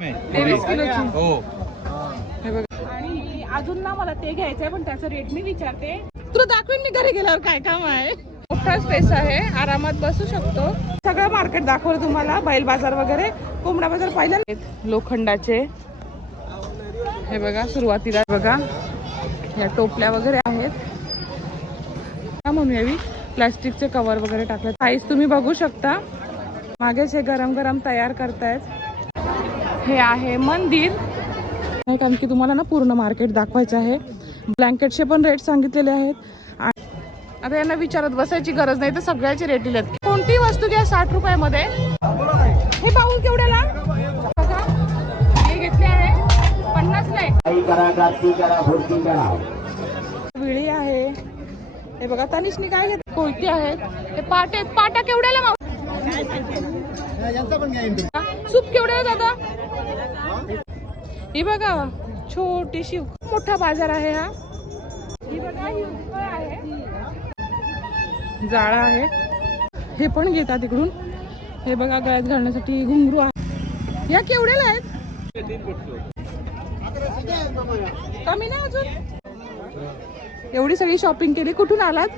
23 किलोची. हो. हे बघा. आणि अजून ना मला ते घ्यायचंय पण त्याचं रेट मी विचारते. तुला दाखवेन मी घरी गेल्यावर काय काम आहे. मोठा स्पेस आहे, आरामात बसू शकतो. सगळं मार्केट दाखवलं तुम्हाला, बैल बाजार वगैरे, कोंबडा बाजार पाहिला. लोखंडाचे हे बघा, सुरुवातीला बघा या टोपल्या वगैरे आहेत. का म्हणूयावी, प्लास्टिकचे कवर वगैरे टाकले. साईज तुम्ही बघू शकता. मागेच हे गरम गरम तयार करतायत. हे आहे मंदिर. कारण की तुम्हाला ना पूर्ण मार्केट दाखवायचं आहे. ब्लँकेटचे पण रेट सांगितलेले आहेत. आता यांना विचारत बसायची गरज नाही, तर सगळ्याचे रेट दिलेत. कोणती वस्तू घ्या 60 रुपयामध्ये. हे बाऊल केवढ्याला? हे घेतले आहे 50 ला. विळी आहे. हे बघा, तनिष्कने काय घेतलं? कोयती आहेत. हे पाट आहेत. पाटा केवढ्याला? सूप केवढ्याला दादा? ही बघा छोटीशी, मोठा बाजार आहे हा. ही बघा, ही उपळ आहे, जाळा आहे. हे पण घेतात इकडून. हे बघा, गळ्यात घालण्यासाठी घुंगरू आहे. या केवढ्याला आहेत? कमी नाही अजून. एवढी सगळी शॉपिंग केली. कुठून आलात?